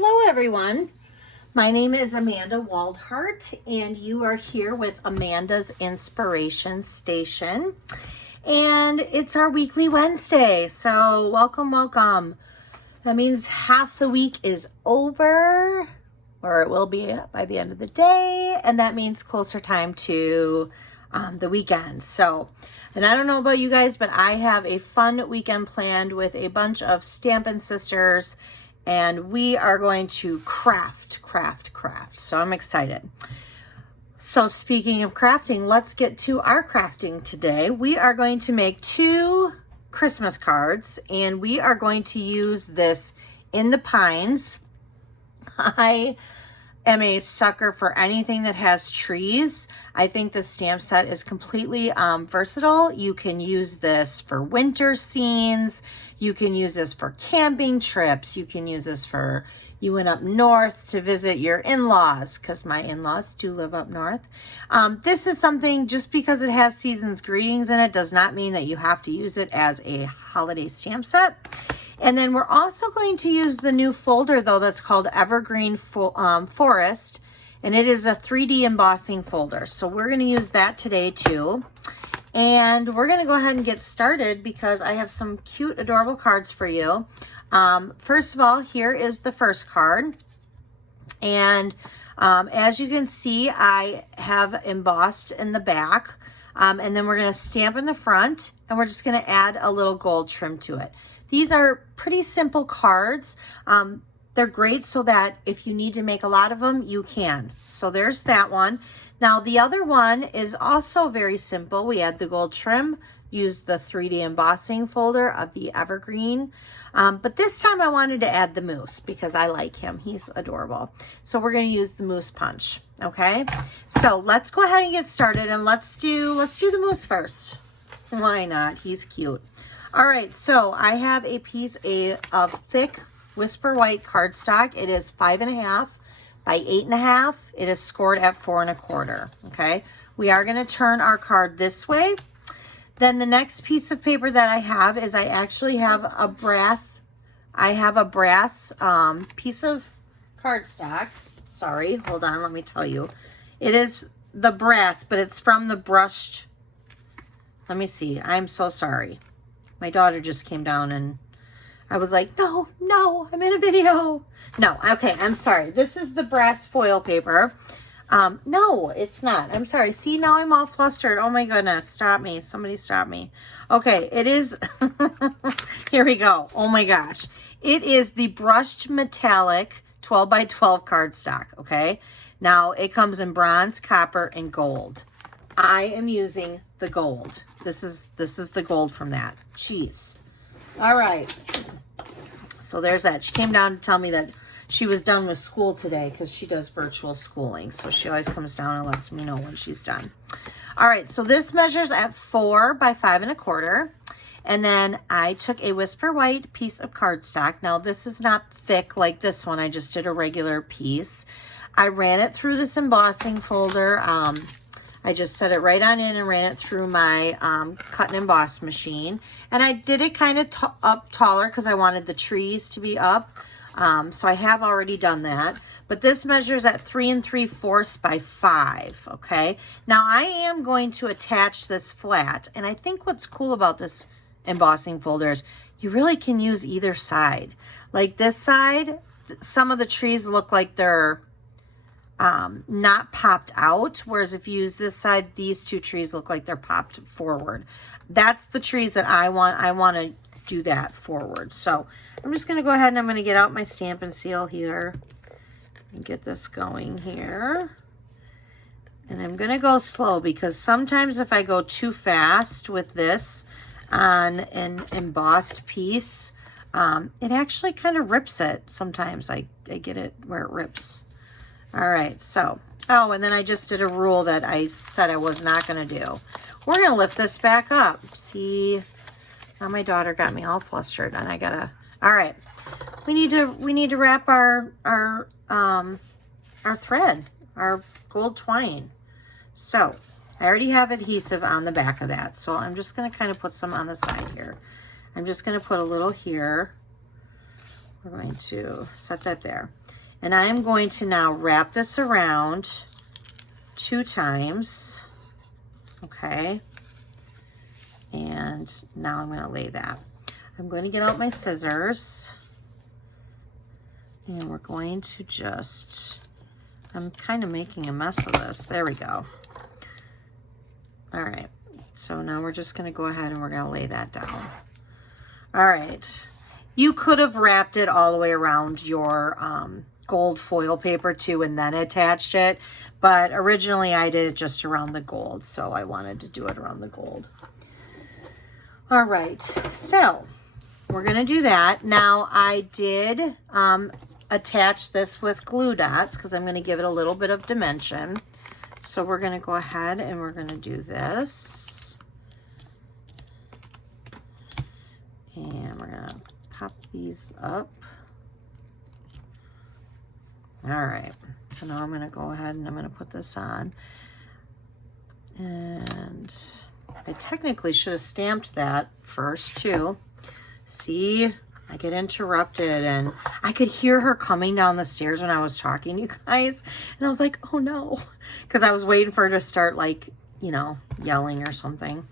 Hello everyone, my name is Amanda Waldhart and you are here with Amanda's Inspiration Station, and it's our weekly Wednesday, so welcome. That means half the week is over, or it will be by the end of the day, and that means closer time to the weekend. So, and I don't know about you guys, but I have a fun weekend planned with a bunch of Stampin' sisters, and we are going to craft. So I'm excited. So speaking of crafting, let's get to our crafting today. We are going to make 2 Christmas cards, and we are going to use this In the Pines. I am a sucker for anything that has trees. I think the stamp set is completely versatile. You can use this for winter scenes. You can use this for camping trips. You can use this for you went up north to visit your in-laws, because my in-laws do live up north. This is something, just because it has season's greetings in it does not mean that you have to use it as a holiday stamp set. And then we're also going to use the new folder, though, that's called Evergreen Forest, and it is a 3D embossing folder. So we're going to use that today too. And we're going to go ahead and get started because I have some cute, adorable cards for you. First of all, here is the first card. And as you can see, I have embossed in the back. And then we're going to stamp in the front, and we're just going to add a little gold trim to it. These are pretty simple cards. They're great so that if you need to make a lot of them, you can. So there's that one. Now the other one is also very simple. We add the gold trim, use the 3D embossing folder of the Evergreen. But this time I wanted to add the moose because I like him. He's adorable. So we're going to use the moose punch. Okay. So let's go ahead and get started, and let's do the moose first. Why not? He's cute. All right, so I have a piece of thick Whisper White cardstock. It is 5.5 by 8.5. It is scored at 4 1/4. Okay, we are going to turn our card this way. Then the next piece of paper that I have is I actually have a brass. I have a brass piece of cardstock. Sorry, hold on. Let me tell you, it is the brass, but it's from the brushed. Let me see. I'm so sorry. My daughter just came down and I was like, no, I'm in a video. No, okay, I'm sorry. This is the brass foil paper. No, it's not. I'm sorry. See, now I'm all flustered. Oh my goodness. Stop me. Somebody stop me. Okay, it is. Here we go. Oh my gosh. It is the brushed metallic 12 by 12 cardstock. Okay. Now it comes in bronze, copper, and gold. I am using the gold. This is the gold from that. Jeez. All right. So there's that. She came down to tell me that she was done with school today because she does virtual schooling. So she always comes down and lets me know when she's done. All right. So this measures at 4 by 5 1/4. And then I took a Whisper White piece of cardstock. Now this is not thick like this one. I just did a regular piece. I ran it through this embossing folder. I just set it right on in and ran it through my cut and emboss machine. And I did it kind of up taller because I wanted the trees to be up. So I have already done that. But this measures at 3 3/4 by 5. Okay. Now I am going to attach this flat. And I think what's cool about this embossing folder is you really can use either side. Like this side, some of the trees look like they're not popped out, whereas if you use this side, these 2 trees look like they're popped forward. That's the trees that I want. I want to do that forward. So I'm just going to go ahead and I'm going to get out my Stampin' Seal here and get this going here. And I'm going to go slow because sometimes if I go too fast with this on an embossed piece, it actually kind of rips it. Sometimes I get it where it rips. All right, so, oh, and then I just did a rule that I said I was not going to do. We're going to lift this back up. See, now my daughter got me all flustered, and I got to, all right. We need to wrap our thread, our gold twine. So, I already have adhesive on the back of that, so I'm just going to kind of put some on the side here. I'm just going to put a little here. We're going to set that there. And I'm going to now wrap this around 2 times. Okay. And now I'm going to lay that. I'm going to get out my scissors. And we're going to just, I'm kind of making a mess of this. There we go. All right. So now we're just going to go ahead and we're going to lay that down. All right. You could have wrapped it all the way around your gold foil paper too and then attached it. But originally I did it just around the gold. So I wanted to do it around the gold. All right. So we're going to do that. Now I did attach this with glue dots because I'm going to give it a little bit of dimension. So we're going to go ahead and we're going to do this. And we're going to pop these up. All right. So now I'm going to go ahead and I'm going to put this on. And I technically should have stamped that first too. See, I get interrupted and I could hear her coming down the stairs when I was talking to you guys. And I was like, oh no, because I was waiting for her to start like, you know, yelling or something.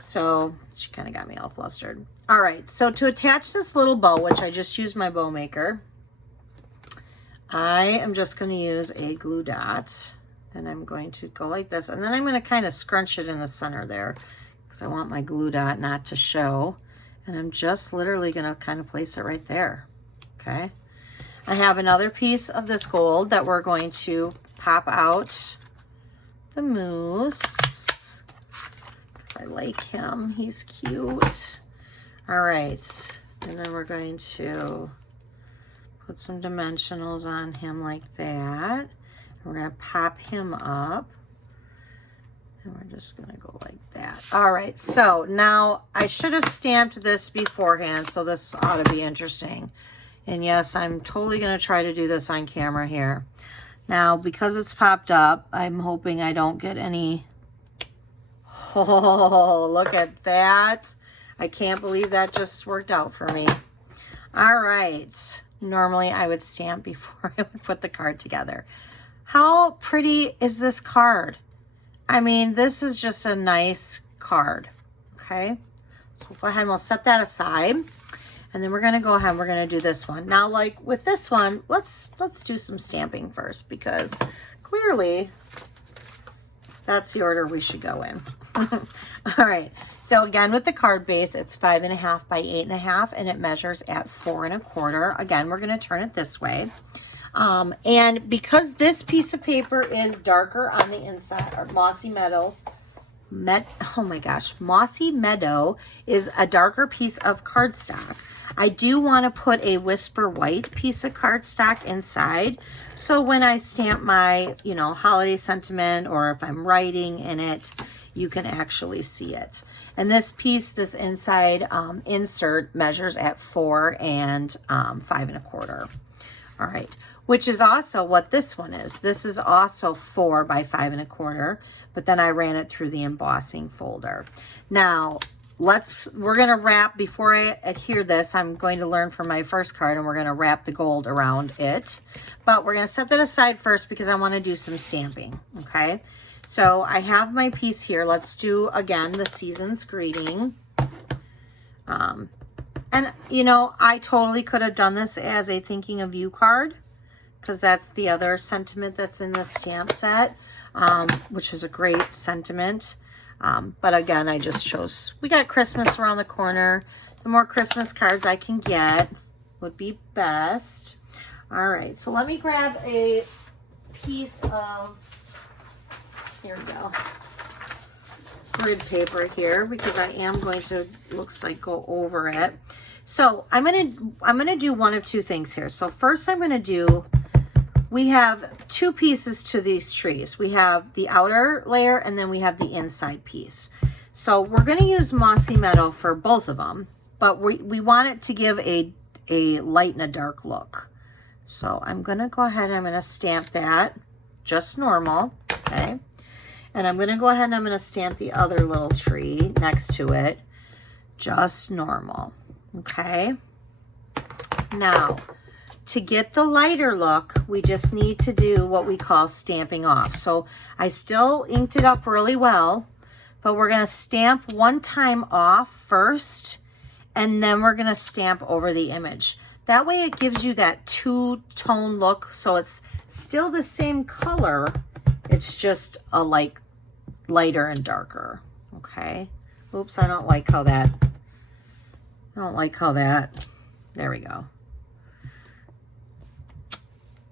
So she kind of got me all flustered. All right, so to attach this little bow, which I just used my bow maker, I am just going to use a glue dot. And I'm going to go like this. And then I'm going to kind of scrunch it in the center there because I want my glue dot not to show. And I'm just literally going to kind of place it right there. Okay. I have another piece of this gold that we're going to pop out the moose because I like him. He's cute. All right. And then we're going to put some dimensionals on him like that. We're going to pop him up. And we're just going to go like that. All right. So now I should have stamped this beforehand. So this ought to be interesting. And yes, I'm totally going to try to do this on camera here. Now, because it's popped up, I'm hoping I don't get any. Oh, look at that. I can't believe that just worked out for me. All right. Normally I would stamp before I would put the card together. How pretty is this card? I mean, this is just a nice card. Okay. So we'll go ahead and we'll set that aside. And then we're going to go ahead and we're going to do this one. Now, like with this one, let's do some stamping first because clearly that's the order we should go in. All right. So again, with the card base, it's 5.5 by 8.5 and it measures at 4 1/4. Again, we're going to turn it this way. And because this piece of paper is darker on the inside, or Mossy Meadow, Mossy Meadow is a darker piece of cardstock. I do want to put a Whisper White piece of cardstock inside. So when I stamp my, you know, holiday sentiment, or if I'm writing in it, you can actually see it. And this piece, this inside insert measures at 4 and 5 1/4. All right. Which is also what this one is. This is also 4 by 5 1/4, but then I ran it through the embossing folder. Now, we're going to wrap, before I adhere this, I'm going to learn from my first card, and we're going to wrap the gold around it. But we're going to set that aside first because I want to do some stamping, okay? So I have my piece here. Let's do, again, the season's greeting. And, you know, I totally could have done this as a thinking of you card, because that's the other sentiment that's in the stamp set, which is a great sentiment. But again, I just chose, we got Christmas around the corner. The more Christmas cards I can get would be best. All right, so let me grab a piece of, here we go, grid paper here, because I am going to, looks like, go over it. So I'm gonna do one of two things here. So first I'm gonna do, we have 2 pieces to these trees. We have the outer layer and then we have the inside piece. So we're going to use Mossy Meadow for both of them, but we want it to give a light and a dark look. So I'm going to go ahead and I'm going to stamp that just normal, okay? And I'm going to go ahead and I'm going to stamp the other little tree next to it just normal, okay? Now, to get the lighter look, we just need to do what we call stamping off. So I still inked it up really well, but we're gonna stamp one time off first, and then we're gonna stamp over the image. That way it gives you that two-tone look, so it's still the same color, it's just a lighter and darker, okay? Oops, I don't like how that, there we go.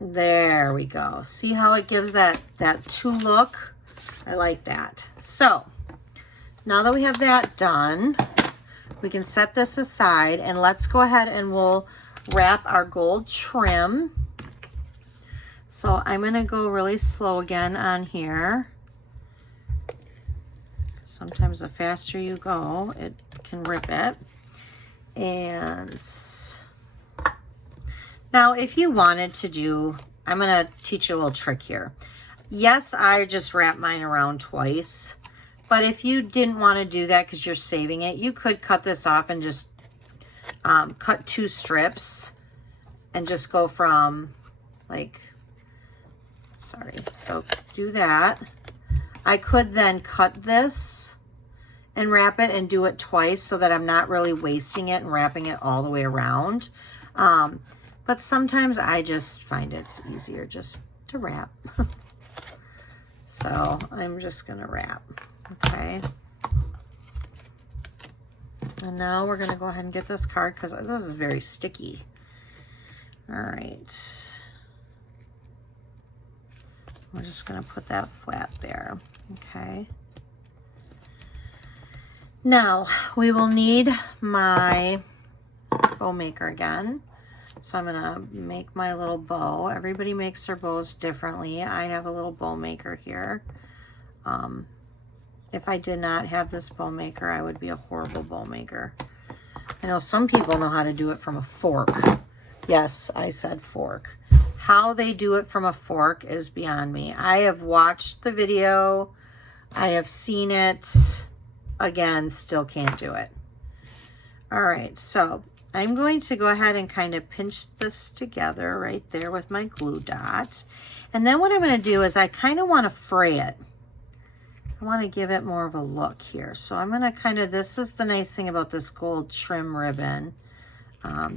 There we go. See how it gives that two look? I like that. So now that we have that done, we can set this aside, and let's go ahead and we'll wrap our gold trim. So I'm going to go really slow again on here. Sometimes the faster you go, it can rip it. And now if you wanted to do, I'm going to teach you a little trick here. Yes, I just wrap mine around twice. But if you didn't want to do that because you're saving it, you could cut this off and just cut 2 strips and just go from so do that. I could then cut this and wrap it and do it twice so that I'm not really wasting it and wrapping it all the way around. But sometimes I just find it's easier just to wrap. So I'm just gonna wrap, okay? And now we're gonna go ahead and get this card because this is very sticky. All right. We're just gonna put that flat there, okay? Now, we will need my bow maker again. So I'm gonna make my little bow. Everybody makes their bows differently. I have a little bow maker here. If I did not have this bow maker, I would be a horrible bow maker. I know some people know how to do it from a fork. Yes, I said fork. How they do it from a fork is beyond me. I have watched the video. I have seen it. Again, still can't do it. All right, so I'm going to go ahead and kind of pinch this together right there with my glue dot. And then what I'm going to do is I kind of want to fray it. I want to give it more of a look here. So I'm going to kind of, this is the nice thing about this gold trim ribbon.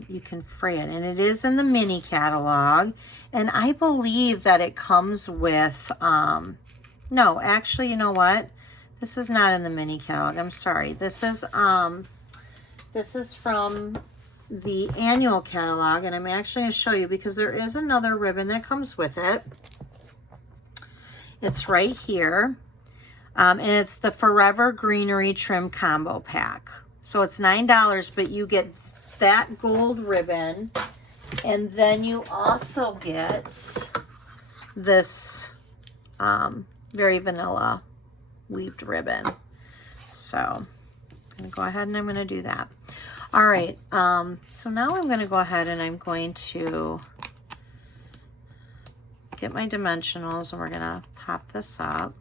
You can fray it, and it is in the mini catalog, and I believe that it comes with no, actually, you know what, this is not in the mini catalog. I'm sorry, this is from the annual catalog, and I'm actually going to show you because there is another ribbon that comes with it. It's right here, and it's the Forever Greenery Trim Combo Pack. So it's $9, but you get that gold ribbon, and then you also get this very vanilla weaved ribbon. So I'm going to go ahead and I'm going to do that. All right, so now I'm going to go ahead and I'm going to get my dimensionals, and we're going to pop this up.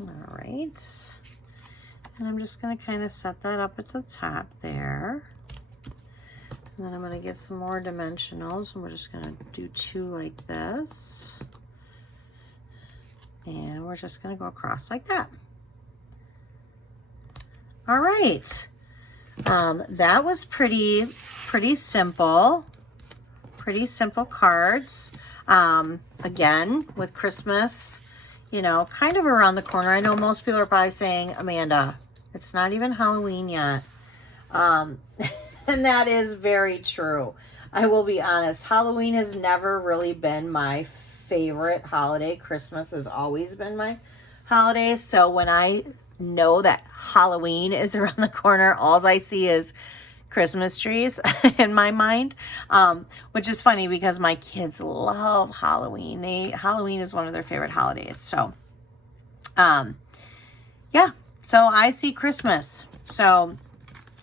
All right, and I'm just going to kind of set that up at the top there. And then I'm going to get some more dimensionals, and we're just going to do 2 like this. And we're just going to go across like that. All right, that was pretty simple. Pretty simple cards. Again, with Christmas, you know, kind of around the corner. I know most people are probably saying, Amanda, it's not even Halloween yet. And that is very true. I will be honest. Halloween has never really been my favorite holiday. Christmas has always been my holiday. So when I know that Halloween is around the corner, all I see is Christmas trees in my mind, which is funny because my kids love Halloween. Halloween is one of their favorite holidays. So, yeah, so I see Christmas. So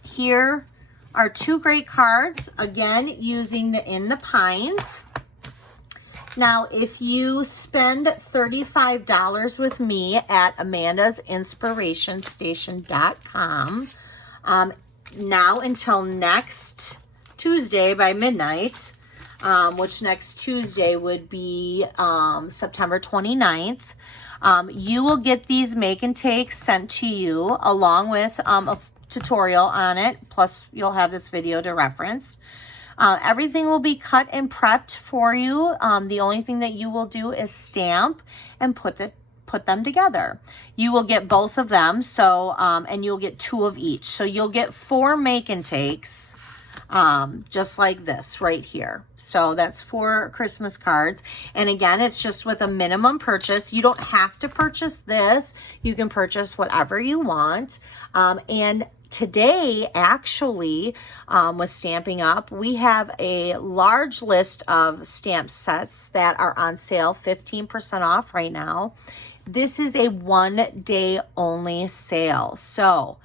here are 2 great cards, again, using the In the Pines. Now, if you spend $35 with me at amandasinspirationstation.com, now until next Tuesday by midnight, which next Tuesday would be September 29th, you will get these make and takes sent to you along with a tutorial on it. Plus, you'll have this video to reference. Everything will be cut and prepped for you. The only thing that you will do is stamp and put them together. You will get both of them, so and you'll get 2 of each. So you'll get 4 make and takes, just like this right here. So that's 4 Christmas cards. And again, it's just with a minimum purchase. You don't have to purchase this. You can purchase whatever you want. And today, actually, with Stamping Up, we have a large list of stamp sets that are on sale, 15% off right now. This is a 1-day only sale. So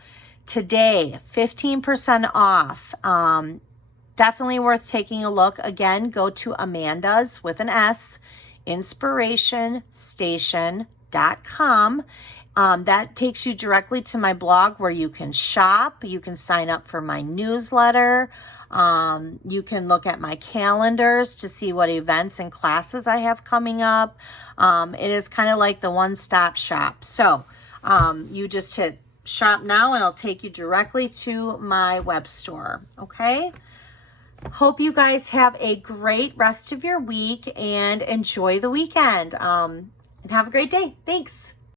today, 15% off. Definitely worth taking a look. Again, go to Amanda's with an S, inspirationstation.com. That takes you directly to my blog where you can shop. You can sign up for my newsletter. You can look at my calendars to see what events and classes I have coming up. It is kind of like the one-stop shop. So you just hit shop now and it'll take you directly to my web store. Okay? Hope you guys have a great rest of your week and enjoy the weekend. And have a great day. Thanks.